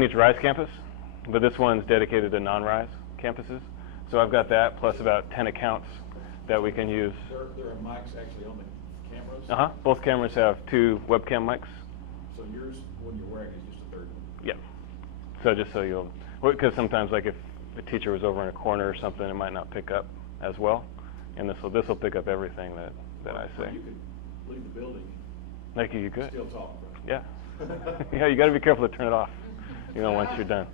on each RISE campus, but this one's dedicated to non-RISE campuses. So I've got that plus about 10 accounts that we can use. There are mics actually on the cameras? Uh-huh. Both cameras have 2 webcam mics. So yours, when you're wearing, is just a third one? Yeah. So just so you'll, because sometimes like if a teacher was over in a corner or something, it might not pick up as well. And this will pick up everything that I say. You could leave the building. Like you could. Still talk, right? Yeah. Yeah, you got to be careful to turn it off, once you're done.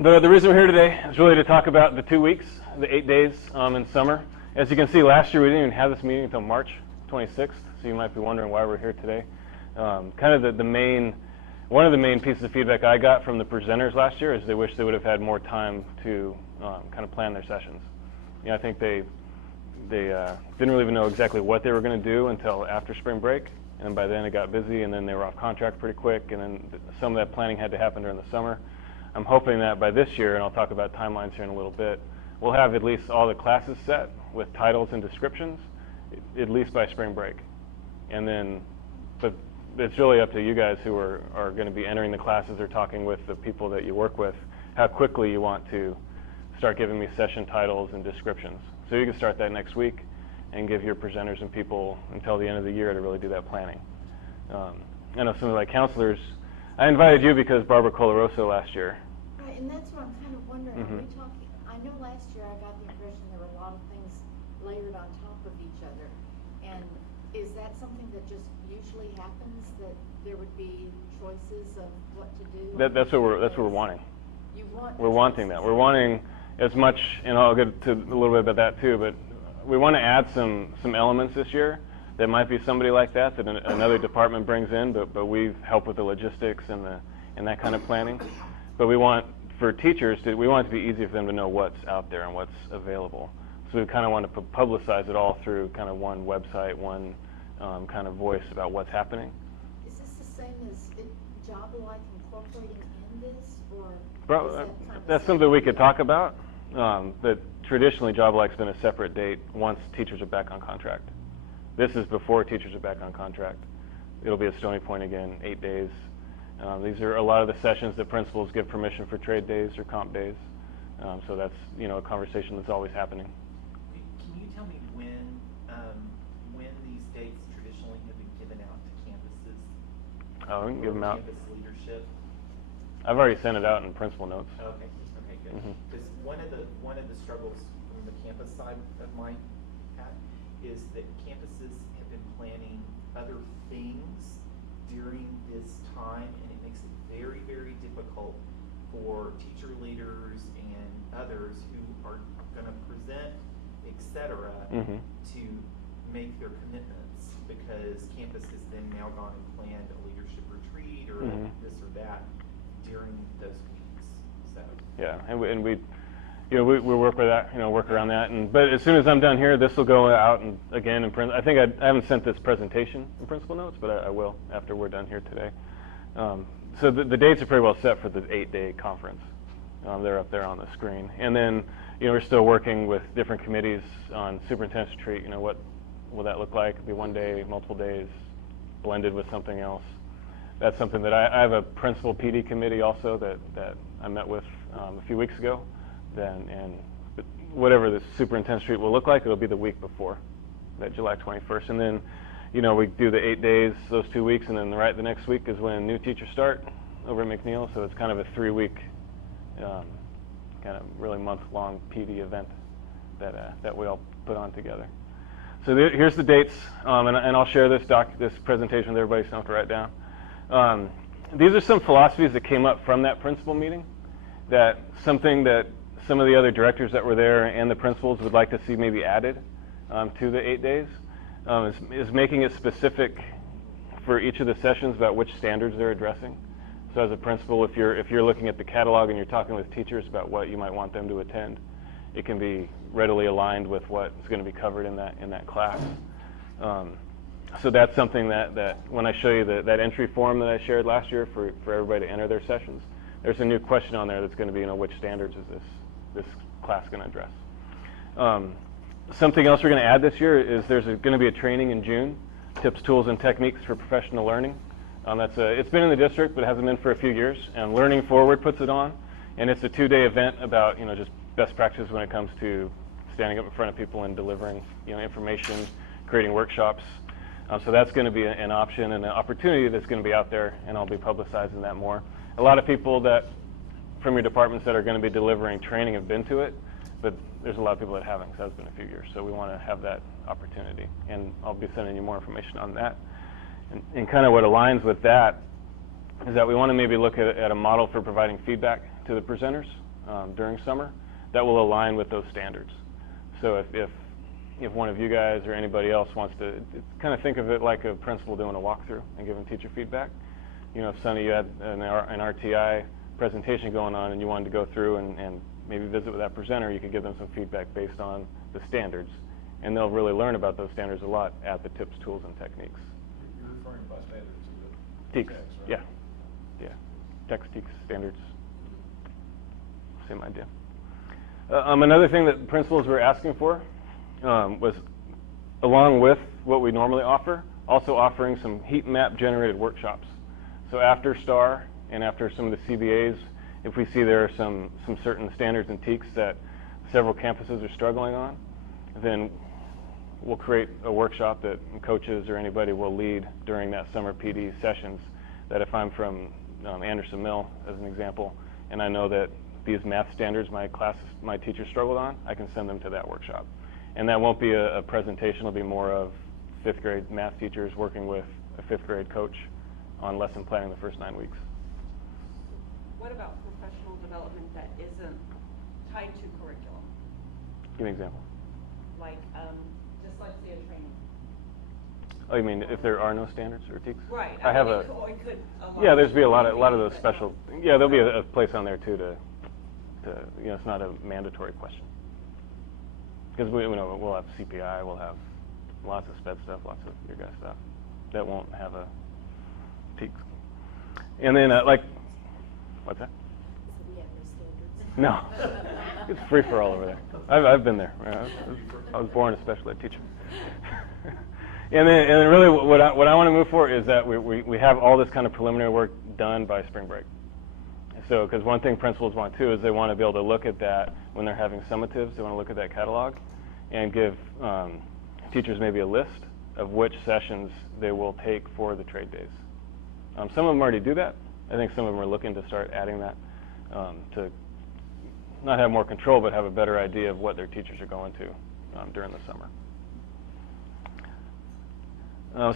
But the reason we're here today is really to talk about the 2 weeks, the 8 days in summer. As you can see, last year we didn't even have this meeting until March 26th, so you might be wondering why we're here today. Kind of one of the main pieces of feedback I got from the presenters last year is they wish they would have had more time to kind of plan their sessions. I think they didn't really even know exactly what they were going to do until after spring break, and by then it got busy, and then they were off contract pretty quick, and then some of that planning had to happen during the summer. I'm hoping that by this year, and I'll talk about timelines here in a little bit, we'll have at least all the classes set with titles and descriptions, at least by spring break. And then, but it's really up to you guys who are going to be entering the classes or talking with the people that you work with, how quickly you want to start giving me session titles and descriptions. So you can start that next week and give your presenters and people until the end of the year to really do that planning. I know some of my counselors, I invited you because Barbara Colaroso last year. Right, and that's what I'm kind of wondering. Are we talking, I know last year I got the impression there were a lot of things layered on top of each other. And is that something that just usually happens, that there would be choices of what to do? That's what we're wanting. You want we're wanting that. We're wanting as much, and I'll get to a little bit about that too, but we want to add some elements this year. There might be somebody like that another department brings in, but we help with the logistics and that kind of planning. But we want, for teachers, we want it to be easy for them to know what's out there and what's available. So we kind of want to publicize it all through kind of one website, one kind of voice about what's happening. Is this the same as Job-alike incorporating in this, or that's something we could talk about. But traditionally, Job-alike's been a separate date once teachers are back on contract. This is before teachers are back on contract. It'll be at Stony Point again, 8 days. These are a lot of the sessions that principals give permission for trade days or comp days. So that's a conversation that's always happening. Can you tell me when these dates traditionally have been given out to campuses? Oh, we can give them out. Campus leadership. I've already sent it out in principal notes. Okay, good. Because one of the struggles from the campus side of my hat is that campuses have been planning other things during this time, and it makes it very, very difficult for teacher leaders and others who are going to present, etc., to make their commitments, because campus has then now gone and planned a leadership retreat or this or that during those weeks. So yeah, and we work with that, work around that. But as soon as I'm done here, this will go out and again in print. I think I haven't sent this presentation in principal notes, but I will after we're done here today. So the dates are pretty well set for the 8-day conference. They're up there on the screen. And then we're still working with different committees on superintendent's retreat. What will that look like? It'll be 1 day, multiple days, blended with something else. That's something that I have a principal PD committee also that I met with a few weeks ago. And whatever the superintendent's retreat will look like, it'll be the week before, that July 21st. And then, we do the 8 days, those 2 weeks, and then the next week is when new teachers start over at McNeil. So it's kind of a 3-week, kind of really month-long PD event that we all put on together. So here's the dates, and I'll share this presentation with everybody, so you don't have to write down. These are some philosophies that came up from that principal meeting, something that some of the other directors that were there and the principals would like to see maybe added to the 8 days, is making it specific for each of the sessions about which standards they're addressing. So as a principal, if you're looking at the catalog and you're talking with teachers about what you might want them to attend, it can be readily aligned with what is going to be covered in that class. So that's something that when I show you that entry form that I shared last year for everybody to enter their sessions, there's a new question on there that's going to be, which standards is this class going to address? Something else we're going to add this year is there's going to be a training in June, tips, tools, and techniques for professional learning. It's been in the district, but it hasn't been for a few years. And Learning Forward puts it on, and it's a 2-day event about just best practices when it comes to standing up in front of people and delivering information, creating workshops. So that's going to be an option and an opportunity that's going to be out there, and I'll be publicizing that more. A lot of people from your departments that are going to be delivering training have been to it, but there's a lot of people that haven't, because that's been a few years. So we want to have that opportunity, and I'll be sending you more information on that. And kind of what aligns with that is that we want to maybe look at a model for providing feedback to the presenters during summer that will align with those standards. So if one of you guys or anybody else wants to kind of think of it like a principal doing a walkthrough and giving teacher feedback. If Sonny, you had an RTI presentation going on and you wanted to go through and maybe visit with that presenter, you could give them some feedback based on the standards, and they'll really learn about those standards a lot at the tips, tools, and techniques. You're referring by standards to the TEKS, text, right? yeah. Text, TEKS, standards, same idea. Another thing that principals were asking for was, along with what we normally offer, also offering some heat map generated workshops. So after STAR and after some of the CBAs, if we see there are some certain standards and TEKS that several campuses are struggling on, then we'll create a workshop that coaches or anybody will lead during that summer PD sessions. That if I'm from Anderson Mill, as an example, and I know that these math standards my teachers struggled on, I can send them to that workshop. And that won't be a presentation, it'll be more of 5th grade math teachers working with a 5th grade coach on lesson planning the first 9 weeks. What about professional development that isn't tied to curriculum? Give me an example. Like dyslexia training. Oh, you mean if there are no standards or TEKS? Right. I have it could yeah, there's be a lot of those special. Yeah, there'll be a place on there too to it's not a mandatory question. Because we'll have CPI, we'll have lots of SPED stuff, lots of your guys' stuff that won't have a TEKS. And then what's that? So we have no standards. No, it's free for all over there. I've been there. I was born a special ed teacher. And then really what I want to move for is that we have all this kind of preliminary work done by spring break. So, because one thing principals want too is they want to be able to look at that when they're having summatives. They want to look at that catalog and give teachers maybe a list of which sessions they will take for the trade days. Some of them already do that. I think some of them are looking to start adding that to not have more control, but have a better idea of what their teachers are going to during the summer.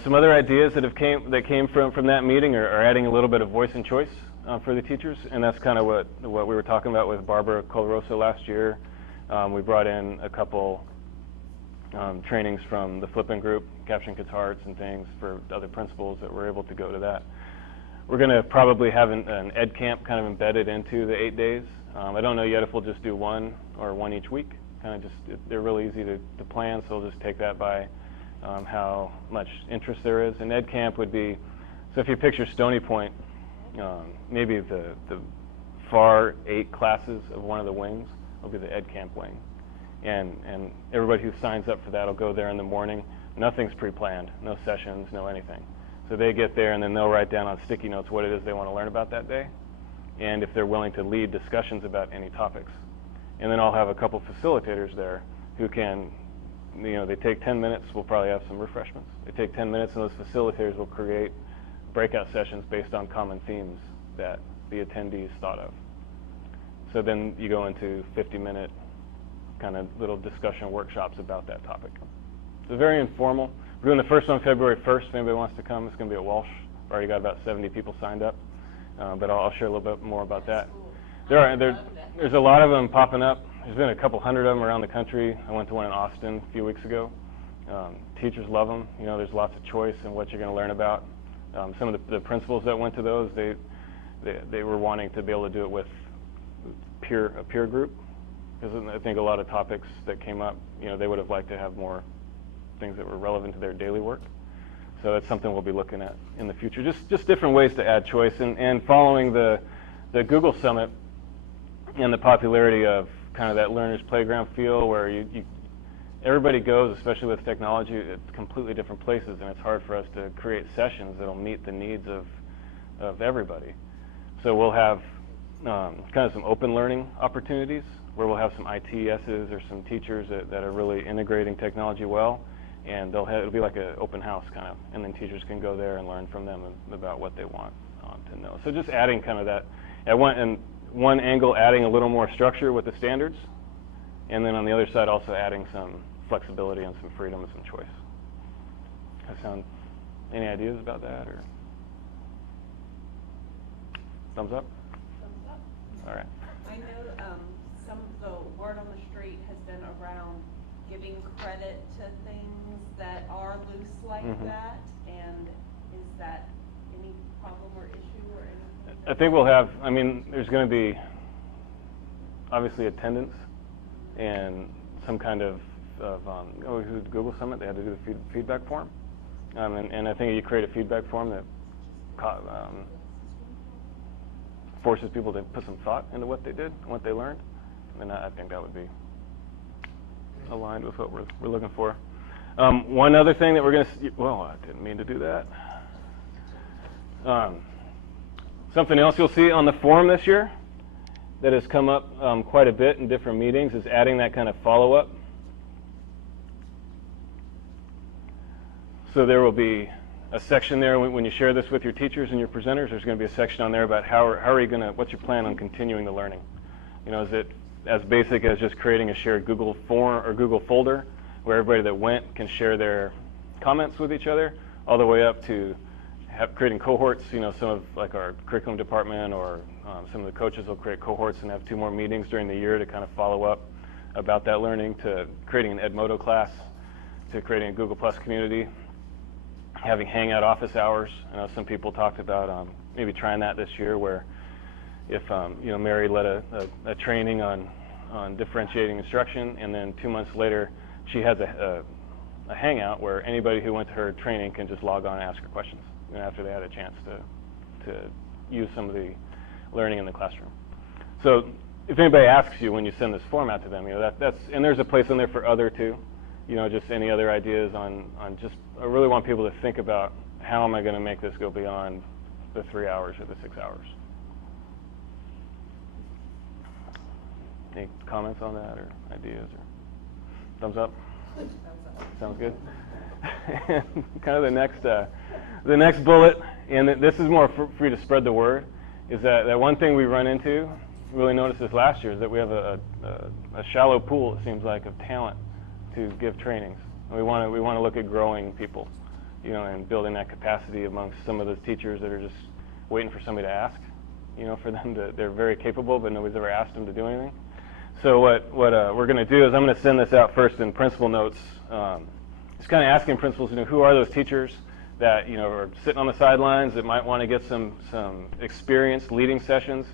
Some other ideas that came from that meeting are adding a little bit of voice and choice for the teachers, and that's kind of what we were talking about with Barbara Colarosa last year. We brought in a couple trainings from the Flippin group, Capturing Kids' Hearts and things for other principals that were able to go to that. We're going to probably have an ed camp kind of embedded into the 8 days. I don't know yet if we'll just do one or one each week. They're really easy to plan, so we'll just take that by how much interest there is. And ed camp would be, so if you picture Stony Point, maybe the far 8 classes of one of the wings will be the ed camp wing. And everybody who signs up for that will go there in the morning. Nothing's pre-planned, no sessions, no anything. So they get there and then they'll write down on sticky notes what it is they want to learn about that day, and if they're willing to lead discussions about any topics. And then I'll have a couple facilitators there who can, they take 10 minutes, we'll probably have some refreshments. They take 10 minutes and those facilitators will create breakout sessions based on common themes that the attendees thought of. So then you go into 50-minute kind of little discussion workshops about that topic. So very informal. We're doing the first one February 1st. If anybody wants to come, it's going to be at Walsh. We've already got about 70 people signed up, but I'll share a little bit more about that. There's a lot of them popping up. There's been a couple hundred of them around the country. I went to one in Austin a few weeks ago. Teachers love them. There's lots of choice in what you're going to learn about. Some of the principals that went to those, they were wanting to be able to do it with a peer group, because I think a lot of topics that came up, they would have liked to have more things that were relevant to their daily work. So that's something we'll be looking at in the future. Just different ways to add choice, and following the Google Summit and the popularity of kind of that learner's playground feel, where everybody goes, especially with technology, it's completely different places, and it's hard for us to create sessions that'll meet the needs of everybody. So we'll have kind of some open learning opportunities where we'll have some ITSs or some teachers that are really integrating technology well, and it'll be like an open house kind of, and then teachers can go there and learn from them about what they want to know. So just adding kind of that, at one angle, adding a little more structure with the standards, and then on the other side also adding some flexibility and some freedom and some choice. Any ideas about that, or thumbs up? Thumbs up. All right. I know some of the word on the street has been around giving credit to things that are loose like that, and is that any problem or issue or anything? I think we'll have, I mean, there's going to be obviously attendance and some kind of Google Summit, they had to do the feedback form. And I think you create a feedback form that forces people to put some thought into what they did and what they learned. And I think that would be aligned with what we're looking for. One other thing that we're going to, well, I didn't mean to do that. Something else you'll see on the form this year that has come up quite a bit in different meetings is adding that kind of follow-up. So there will be a section there when you share this with your teachers and your presenters. There's going to be a section on there about how are you going to, what's your plan on continuing the learning? You know, is it as basic as just creating a shared Google form or Google folder where everybody that went can share their comments with each other, all the way up to creating cohorts? You know, some of like our curriculum department or some of the coaches will create cohorts and have 2 more meetings during the year to kind of follow up about that learning, to creating an Edmodo class, to creating a Google Plus community, having hangout office hours. I know some people talked about maybe trying that this year, where if you know, Mary led a training on differentiating instruction, and then 2 months later she has a hangout where anybody who went to her training can just log on and ask her questions, you know, after they had a chance to use some of the learning in the classroom. So if anybody asks you when you send this form out to them, you know, that's, and there's a place in there for other too, you know, just any other ideas on just, I really want people to think about how am I going to make this go beyond the 3 hours or the 6 hours. Any comments on that or ideas or thumbs up? Sounds good. Kind of the next bullet, and this is more for you to spread the word, is that one thing we run into, really noticed this last year, is that we have a shallow pool, it seems like, of talent to give trainings. And we want to look at growing people, you know, and building that capacity amongst some of those teachers that are just waiting for somebody to ask, you know, for them to, they're very capable, but nobody's ever asked them to do anything. So what we're going to do is I'm going to send this out first in principal notes. Just kind of asking principals, you know, who are those teachers that, you know, are sitting on the sidelines that might want to get some experience leading sessions,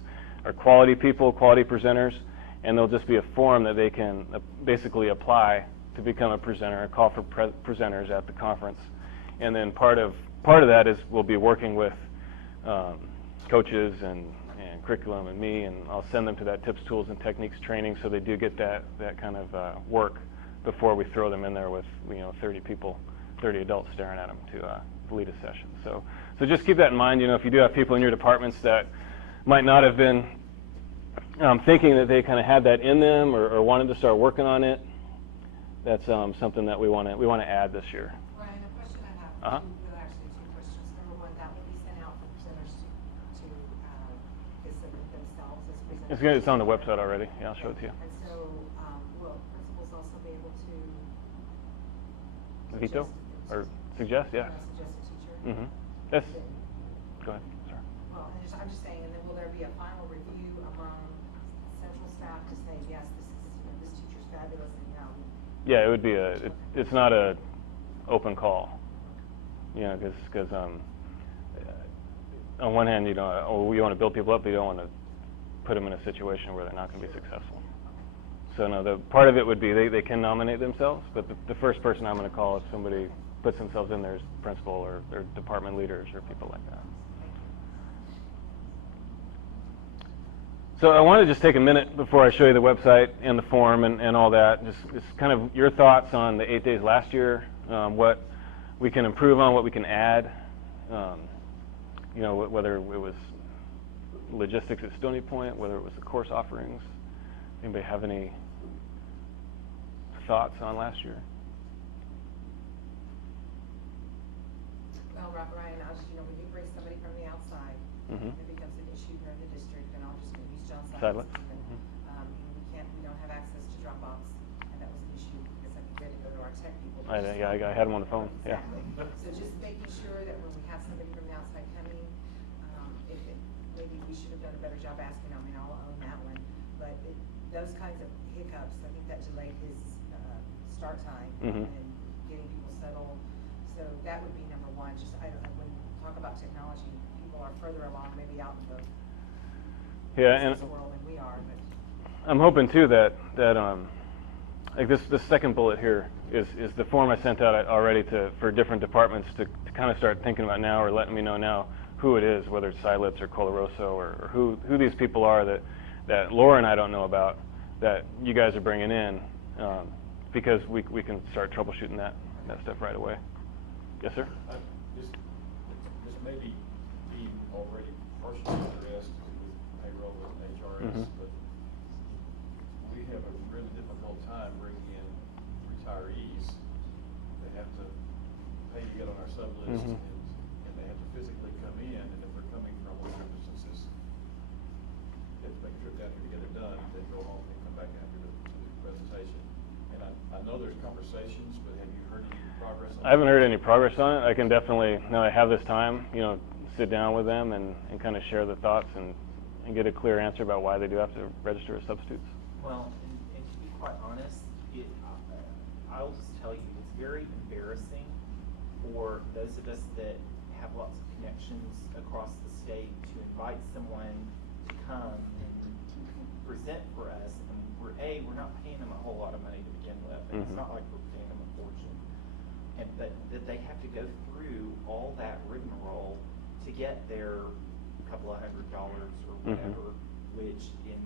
or quality people, quality presenters, and there'll just be a form that they can basically apply to become a presenter, a call for presenters at the conference. And then part of that is we'll be working with coaches and curriculum and me, and I'll send them to that tips, tools, and techniques training, so they do get that kind of work before we throw them in there with, you know, 30 people, 30 adults staring at them to lead a session. So just keep that in mind. You know, if you do have people in your departments that might not have been thinking that they kind of had that in them or wanted to start working on it, that's something that we want to add this year. Ryan, a question I have. Uh-huh. Well, actually, 2 questions. Number one, that will be sent out for presenters to submit themselves as presenters. It's on the website already. Yeah, I'll show it to you. And so, will principals also be able to Veto or suggest? Yeah. Suggest a teacher? Mm-hmm. Yes. Go ahead. Sorry. Well, I'm just saying, and then will there be a final review among central staff to say, yes, this teacher's fabulous, and Yeah, it would be it's not a open call, you know, because on one hand, you know, you want to build people up, but you don't want to put them in a situation where they're not going to be successful. So no, the part of it would be they can nominate themselves, but the first person I'm going to call if somebody puts themselves in there is principal or department leaders or people like that. So I want to just take a minute before I show you the website and the form and all that. Just kind of your thoughts on the 8 days last year, what we can improve on, what we can add. You know, whether it was logistics at Stony Point, whether it was the course offerings. Anybody have any thoughts on last year? Well, Ryan, when you bring somebody from the outside, Mhm. it becomes an issue here in the district, and I'll just use John Silent. Silence. We don't have access to Dropbox, and that was an issue, because I think we had to go to our tech people. I had them on the phone. Yeah. Exactly. So just making sure that when we have somebody from the outside coming, maybe we should have done a better job asking, I'll own that one, but those kinds of hiccups, I think that delayed his start time Mhm. and getting people settled. So that would be number one. Just, when we talk about technology, people are further along, maybe out in the Yeah, and business world than we are, but. I'm hoping too that like this second bullet here is the form I sent out already for different departments to kind of start thinking about now, or letting me know now who it is, whether it's Silitz or Colaroso or who these people are that Laura and I don't know about, that you guys are bringing in, because we can start troubleshooting that stuff right away. Yes, sir. This may be already partially addressed with payroll and HRS, Mhm. but we have a really difficult time bringing in retirees. They have to pay to get on our sub list, Mhm. and they have to physically come in, and if they're coming from longer distances, they have to make a trip down here to get it done, then go home and come back after to do the presentation. And I know there's conversations, but have you heard any progress on that? I haven't heard any progress on it. I can definitely, now I have this time, sit down with them and kind of share the thoughts and get a clear answer about why they do have to register as substitutes. Well, and to be quite honest, I'll just tell you, it's very embarrassing for those of us that have lots of connections across the state to invite someone to come and present for us, and we're not paying them a whole lot of money to begin with, and it's Mhm. not like we're paying them a fortune. But that they have to go through all that rigmarole to get their couple of $100 or Mhm. whatever, which in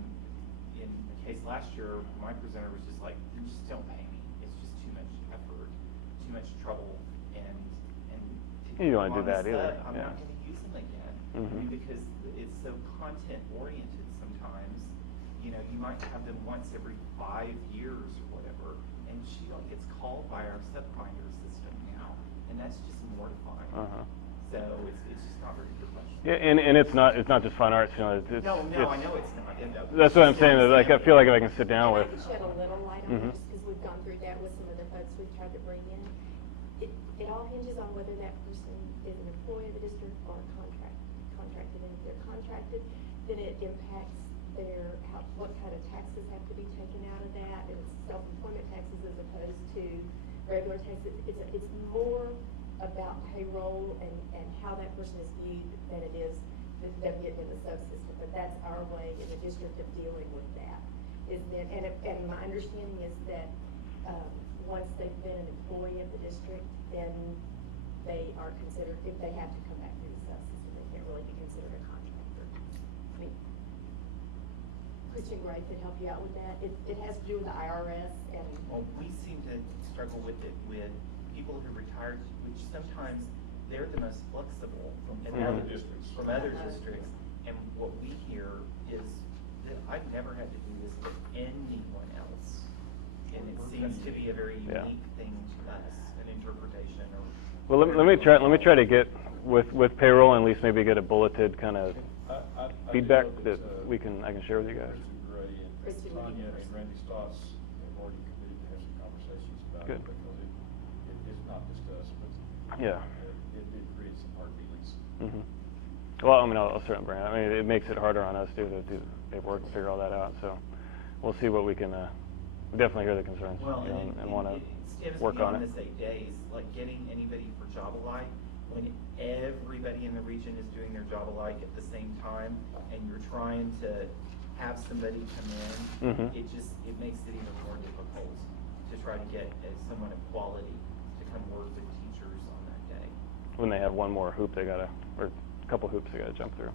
the case last year, my presenter was just like, just don't pay me. It's just too much effort, too much trouble, and to You don't wanna keep do them on that the either, sub, I'm yeah. not gonna use them again. Mhm. Because it's so content oriented sometimes. You might have them once every 5 years or whatever, and she gets called by our subfinder system now, and that's just mortifying. Uh-huh. So it's just not very professional. Yeah, and it's not just fine arts. No, I know it's not. That's what I'm saying. Like I feel like if I can sit down And with. I can shed a little light on Mhm. this, because we've gone through that with some of the folks we've tried to bring in. It all hinges on whether that person is an employee of the district or contracted. And if they're contracted, then it impacts what kind of taxes have to be taken out of that, and it's self-employment taxes as opposed to regular taxes. It's more about payroll and how that person is viewed than it is them getting in the subsystem. But that's our way in the district of dealing with that. And my understanding is that once they've been an employee of the district, then they are considered, if they have to come back through the subsystem, they can't really be considered a contractor. I mean, Christian Gray could help you out with that. It has to do with the IRS and. Well, we seem to struggle with it with people who retired, which sometimes they're the most flexible From and other districts. From other districts, and what we hear is that I've never had to do this with anyone else, and it seems to be a very Yeah. unique thing to us, an interpretation or. Well, let me try to get with payroll and at least maybe get a bulleted kind of I feedback do know that I can share with you guys. Kristen Gray and Kristen would be Tanya the and person. Randy Stotts have already committed to have some conversations about Good. it, because it is not just us, but Yeah. it did create some hard feelings. Mhm. Well, I mean, I'll certainly bring it. I mean, it makes it harder on us too to do the paperwork and figure all that out. So we'll see what we can. We definitely hear the concerns, Well, and want to it stems work on beyond it. this 8 days, like getting anybody for Job Alike, when everybody in the region is doing their Job Alike at the same time, and you're trying to have somebody come in, Mhm. it makes it even more difficult to try to get someone of quality to come work with teachers on that day. When they have one more hoop, or a couple hoops they gotta jump through.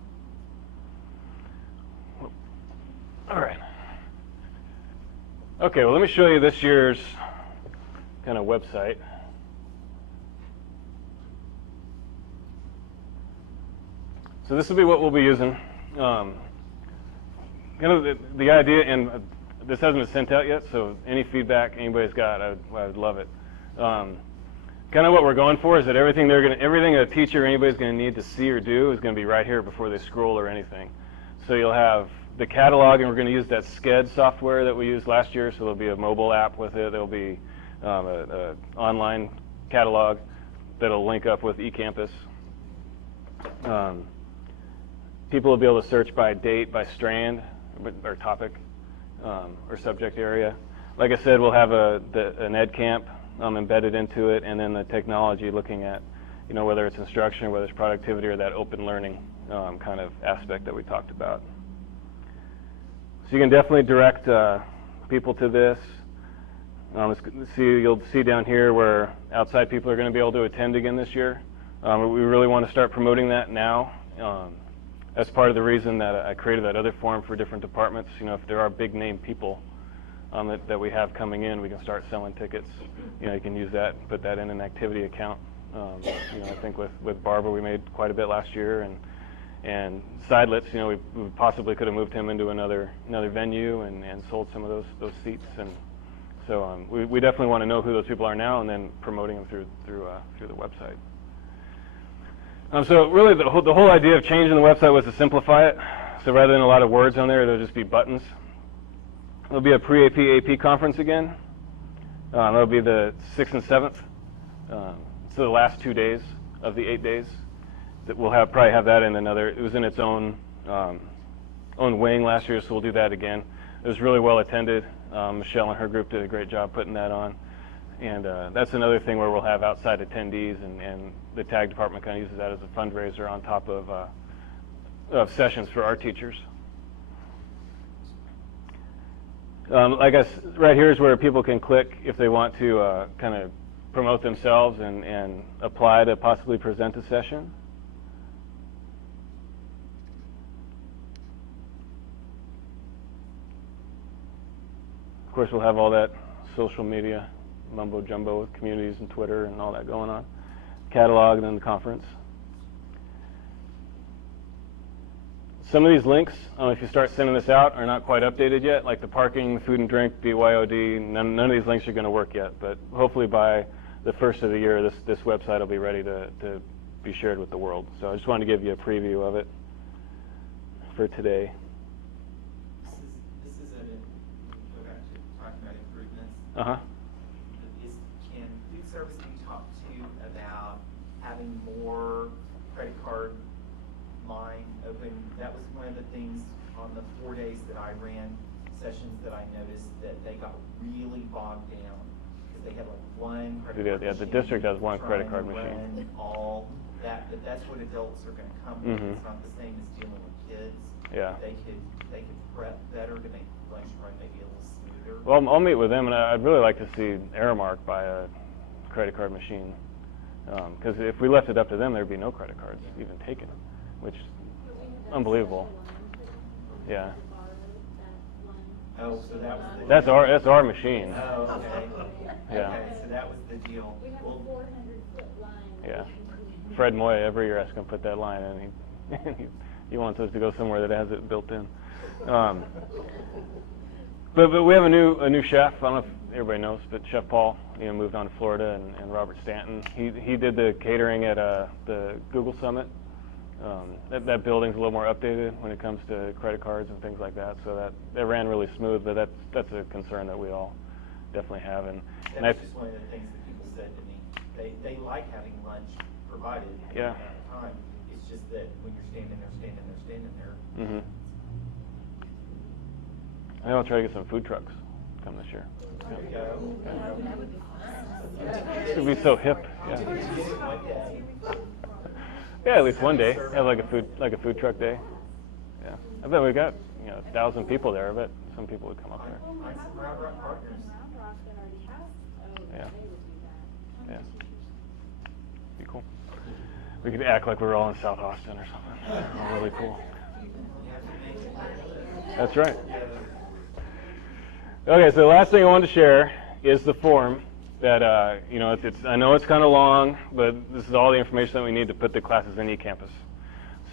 All right. Okay, well, let me show you this year's kind of website. So this will be what we'll be using. Kind of the idea, and this hasn't been sent out yet, so any feedback anybody's got, I would love it. Kind of what we're going for is that everything a teacher or anybody's going to need to see or do is going to be right here before they scroll or anything. So you'll have the catalog, and we're going to use that Sked software that we used last year. So there'll be a mobile app with it. There'll be an online catalog that'll link up with eCampus. People will be able to search by date, by strand, or topic, or subject area. Like I said, we'll have an EdCamp embedded into it, and then the technology looking at, whether it's instruction, or whether it's productivity, or that open learning kind of aspect that we talked about. So you can definitely direct people to this. You'll see down here where outside people are going to be able to attend again this year. We really want to start promoting that now. That's part of the reason that I created that other form for different departments. If there are big name people that we have coming in, we can start selling tickets. You can use that, put that in an activity account. I think with Barbara we made quite a bit last year, and Seidlitz, we possibly could have moved him into another venue and sold some of those seats. And so we definitely want to know who those people are now, and then promoting them through the website. So really the whole idea of changing the website was to simplify it. So rather than a lot of words on there, there'll just be buttons. There'll be a pre-AP AP conference again. That'll be the 6th and 7th. So the last 2 days of the 8 days. That we'll probably have that in another. It was in its own wing last year, so we'll do that again. It was really well attended. Michelle and her group did a great job putting that on. And that's another thing where we'll have outside attendees, and the TAG department kind of uses that as a fundraiser on top of sessions for our teachers. Right here is where people can click if they want to kind of promote themselves and apply to possibly present a session. Of course, we'll have all that social media mumbo jumbo with communities and Twitter and all that going on. Catalog and then the conference. Some of these links, if you start sending this out, are not quite updated yet, like the parking, food and drink, BYOD. None of these links are going to work yet, but hopefully by the first of the year, this website will be ready to be shared with the world. So I just wanted to give you a preview of it for today. This is go back to talking about improvements. Uh-huh. Can food service be talked to about having more credit card line open? That was one of the things on the 4 days that I ran sessions that I noticed that they got really bogged down because they had like one credit card Yeah, the machine district has one credit card trying to machine. run all that, but that's what adults are going to come with. It's not the same as dealing with kids. Yeah. They could prep better to make lunch run maybe a little smoother. Well, I'll meet with them, and I'd really like to see Aramark buy a credit card machine. Because if we left it up to them, there'd be no credit cards even taken, which is unbelievable. Yeah. Oh, so that was the That's our machine. Oh, okay. Yeah. Okay, so that was the deal. We have a Well, 400-foot line. Yeah. Fred Moya every year has to put that line in. He wants us to go somewhere that has it built in. But we have a new chef. I don't know if everybody knows, but Chef Paul, moved on to Florida, and Robert Stanton. He did the catering at the Google Summit. That building's a little more updated when it comes to credit cards and things like that. So that ran really smooth, but that's a concern that we all definitely have. And that's just one of the things that people said to me. They like having lunch provided at Yeah. that time. It's just that when you're standing there. Mm-hmm. I think I'll try to get some food trucks come this year. There you go. It would be so hip. Yeah. One day. Yeah, at least one day. Have like a food truck day. Yeah. I bet we got 1,000 people there. I bet some people would come up there. I'm some Round Rock partners. Yeah. Yeah. Be cool. We could act like we were all in South Austin or something. Really cool. That's right. Okay, so the last thing I wanted to share is the form that, I know it's kind of long, but this is all the information that we need to put the classes in eCampus.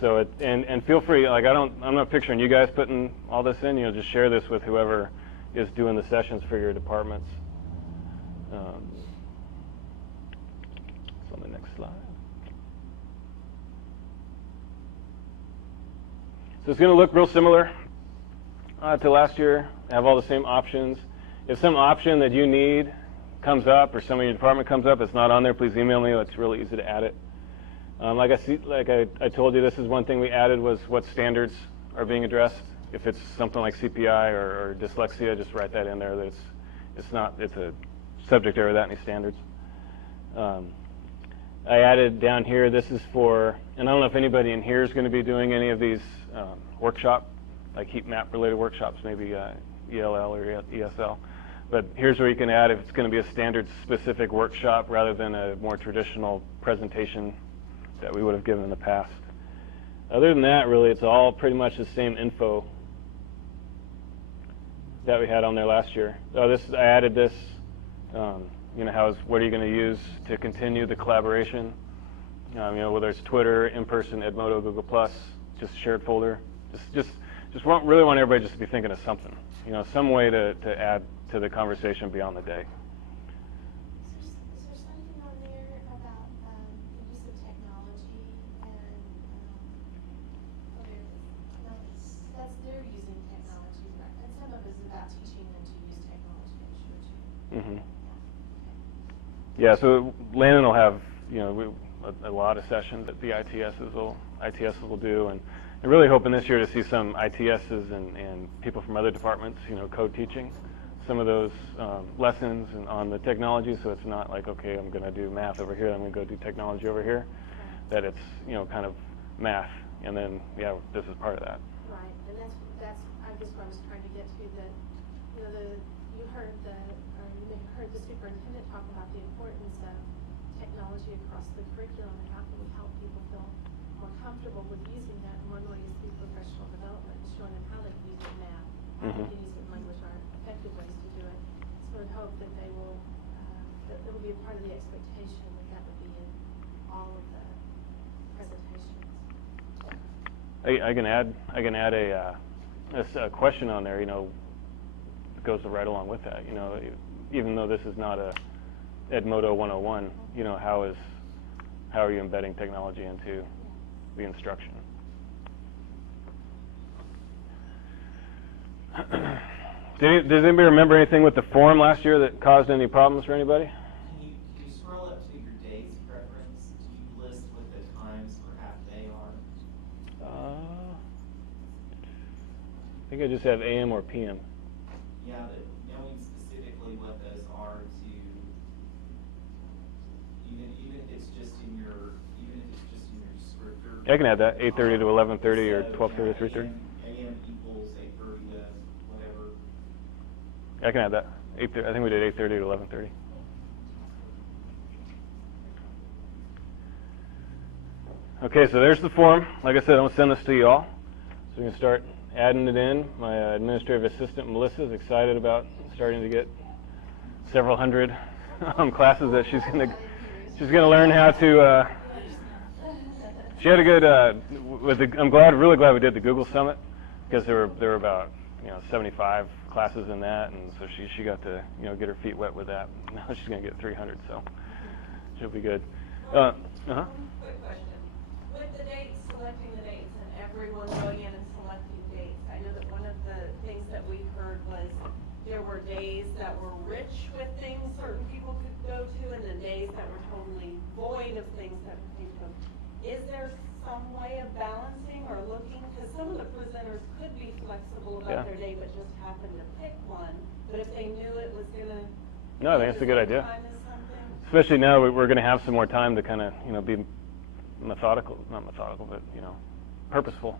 So, and feel free, like I'm not picturing you guys putting all this in, just share this with whoever is doing the sessions for your departments. It's on the next slide. So it's going to look real similar to last year, have all the same options. If some option that you need comes up or some of your department comes up, it's not on there, please email me. It's really easy to add it. Like I told you, this is one thing we added was what standards are being addressed. If it's something like CPI or dyslexia, just write that in there. That it's a subject area without any standards. I added down here, this is for, and I don't know if anybody in here is going to be doing any of these workshop, like heat map related workshops, maybe ELL or ESL. But here's where you can add if it's going to be a standard specific workshop rather than a more traditional presentation that we would have given in the past. Other than that, really, it's all pretty much the same info that we had on there last year. I added this, what are you going to use to continue the collaboration? Whether it's Twitter, in-person, Edmodo, Google+, just shared folder. Really want everybody just to be thinking of something, some way to add to the conversation beyond the day. Is there something on there about the use of technology and that's they're using technology, and some of it is about teaching them to use technology, I'm sure too. Mm-hmm. Yeah, so Landon will have a lot of sessions that the ITSs will do, and really hoping this year to see some ITSs and people from other departments, code teaching some of those lessons on the technology, so it's not like, okay, I'm going to do math over here, I'm going to go do technology over here, that it's, kind of math, and then, this is part of that. Right, and that's I guess what I was trying to get to, that, you may have heard the superintendent talk about the importance of technology across the curriculum, and how can we help people feel more comfortable with using that. And one way is through professional development, showing them how they can use it in math, how they can use it in language arts, effective ways to do it. So I hope that they will, that it will be a part of the expectation that would be in all of the presentations. I can add a question on there, that goes right along with that. Even though this is not a Edmodo 101, how are you embedding technology into the instruction? Does anybody remember anything with the form last year that caused any problems for anybody? Can you scroll up to your days preference? Do you list what the times for half day are? I think I just have AM or PM. Yeah, but knowing specifically what those are to, even if it's just in your descriptor. I can add that, 8:30 to 11:30 or 12:30 to 3:30. AM equals 8:30 to whatever. I can add that. 8:30. I think we did 8:30 to 11:30. Okay, so there's the form. Like I said, I'm going to send this to you all. So we can start adding it in. My administrative assistant, Melissa, is excited about starting to get several hundred classes that she's going to learn how to. She had a good. I'm really glad we did the Google Summit, because there were about 75 classes in that, and so she got to get her feet wet with that. Now she's going to get 300, so she'll be good. Quick question. With the dates, selecting the dates, and everyone going in and selecting dates, I know that one of the things that we heard was there were days that were rich with things certain people could go to, and then days that were totally void of things that people could. Is there some way of balancing or looking? Because some of the presenters could be flexible about their day, but just happen to pick one. But if they knew it was going to. No, I think it's a good idea. Especially now, we're going to have some more time to kind of, be methodical, not methodical, but, purposeful,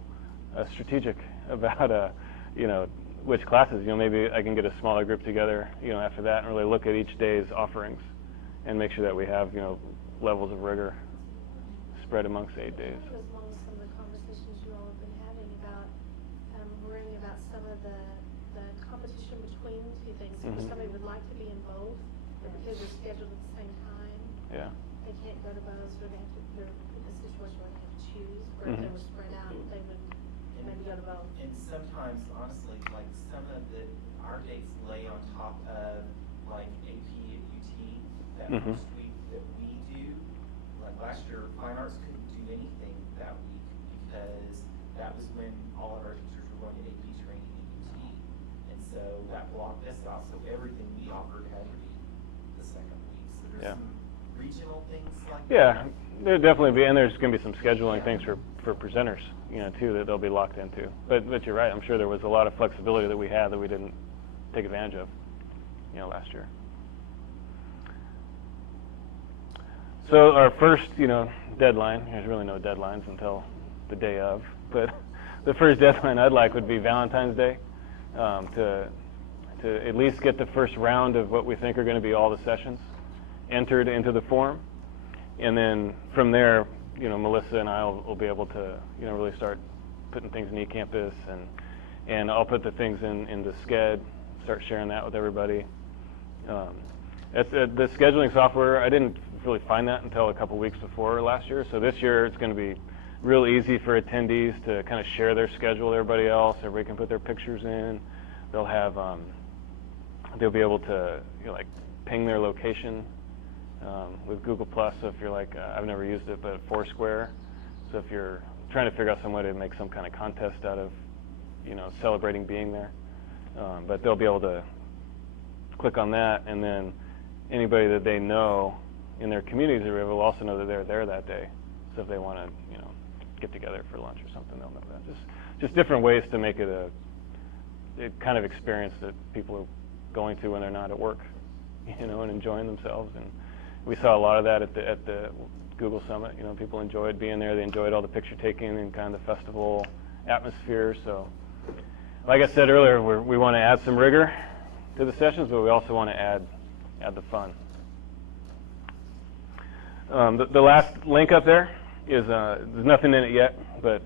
strategic about, which classes. Maybe I can get a smaller group together, after that and really look at each day's offerings and make sure that we have, levels of rigor spread amongst 8 days. It was along with some of the conversations you all have been having about worrying about some of the competition between two things. If Mhm. somebody would like to be in both, but because they're scheduled at the same time, Yeah. they can't go to both, so they're in a situation where they have to choose. Where if they Mhm. were spread out, they would maybe go to both. And sometimes, honestly, like some of our dates lay on top of like AP at UT, that Mhm. first week that we do. Like last year, Fine Arts couldn't do anything that week because that was when all of our teachers were going to AP training at UT. And so that blocked us out, so everything we offered had to be the second week. So there's Yeah. some regional things like Yeah, that. there definitely be, and there's going to be some scheduling things for presenters, too, that they'll be locked into. But you're right. I'm sure there was a lot of flexibility that we had that we didn't take advantage of, last year. So our first, deadline. There's really no deadlines until the day of, but the first deadline I'd like would be Valentine's Day, to at least get the first round of what we think are going to be all the sessions entered into the form. And then from there, Melissa and I will be able to, really start putting things in eCampus, and I'll put the things into Sched, start sharing that with everybody. The scheduling software, I didn't really find that until a couple weeks before last year. So this year it's going to be real easy for attendees to kind of share their schedule with everybody else. Everybody can put their pictures in. They'll have, they'll be able to, like ping their location with Google Plus. So if you're like, I've never used it, but Foursquare. So if you're trying to figure out some way to make some kind of contest out of, celebrating being there, but they'll be able to click on that, and then anybody that they know in their communities will also know that they're there that day. So if they want to, get together for lunch or something, they'll know that. Just different ways to make it a kind of experience that people are going to when they're not at work, and enjoying themselves. And we saw a lot of that at the Google Summit. People enjoyed being there. They enjoyed all the picture taking and kind of the festival atmosphere. So, like I said earlier, we want to add some rigor to the sessions, but we also want to add the fun. The last link up there is there's nothing in it yet, but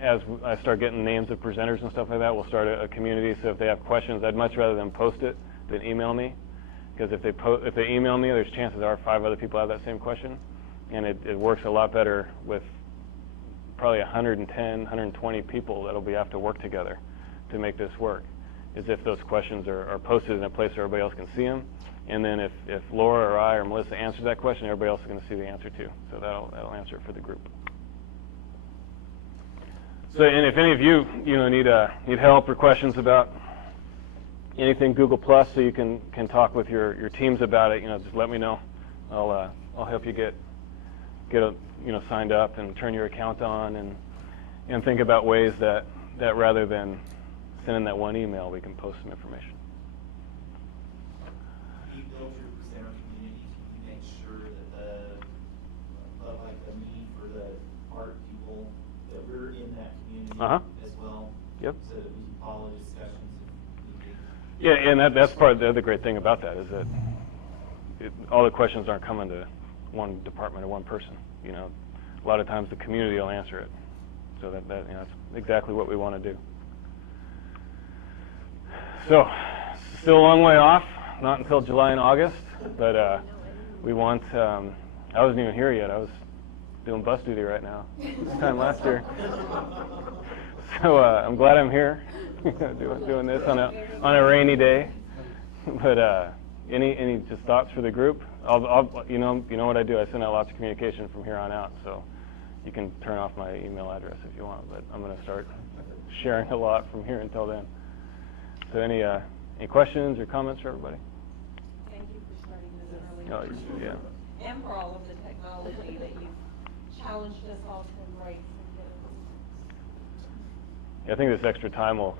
as I start getting names of presenters and stuff like that, we'll start a community. So if they have questions, I'd much rather them post it than email me, because if they email me, there's chances there are 5 other people have that same question, and it works a lot better with probably 110, 120 people that'll have to work together to make this work, is if those questions are posted in a place where everybody else can see them. And then if Laura or I or Melissa answers that question, everybody else is going to see the answer too. So that'll answer it for the group. So, and if any of you need help or questions about anything Google Plus, so you can talk with your teams about it, just let me know. I'll help you get signed up and turn your account on, and think about ways that rather than sending that one email, we can post some information. You build your presenter community, you make sure that the need for the art people, that we're in that community as well. Yep. So that we can follow discussions if need be. Yeah, and that's part of the other great thing about that, is that all the questions aren't coming to one department or one person. A lot of times the community will answer it. So that's exactly what we want to do. So, still a long way off, not until July and August, but we want, I wasn't even here yet. I was doing bus duty right now, this time last year. So I'm glad I'm here, doing this on a rainy day. But any just thoughts for the group? I'll you know what I do. I send out lots of communication from here on out, so you can turn off my email address if you want. But I'm going to start sharing a lot from here until then. So any questions or comments for everybody? Thank you for starting this early. Oh, yeah. And for all of the technology that you've challenged us all to embrace and get us. I think this extra time will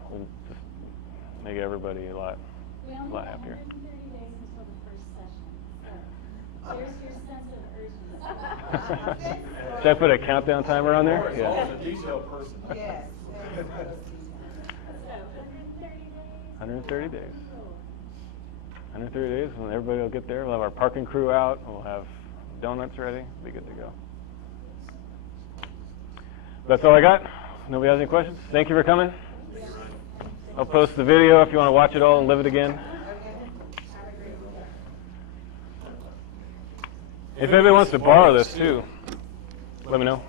just make everybody a lot We only have happier. 130 days until the first session, so there's your sense of urgency. Should I put a countdown timer on there? Laura's always a detail person. Yes. 130 days. 130 days, when everybody will get there. We'll have our parking crew out. We'll have donuts ready. Be good to go. That's all I got. Nobody has any questions? Thank you for coming. I'll post the video if you want to watch it all and live it again. If anybody wants to borrow this too, let me know.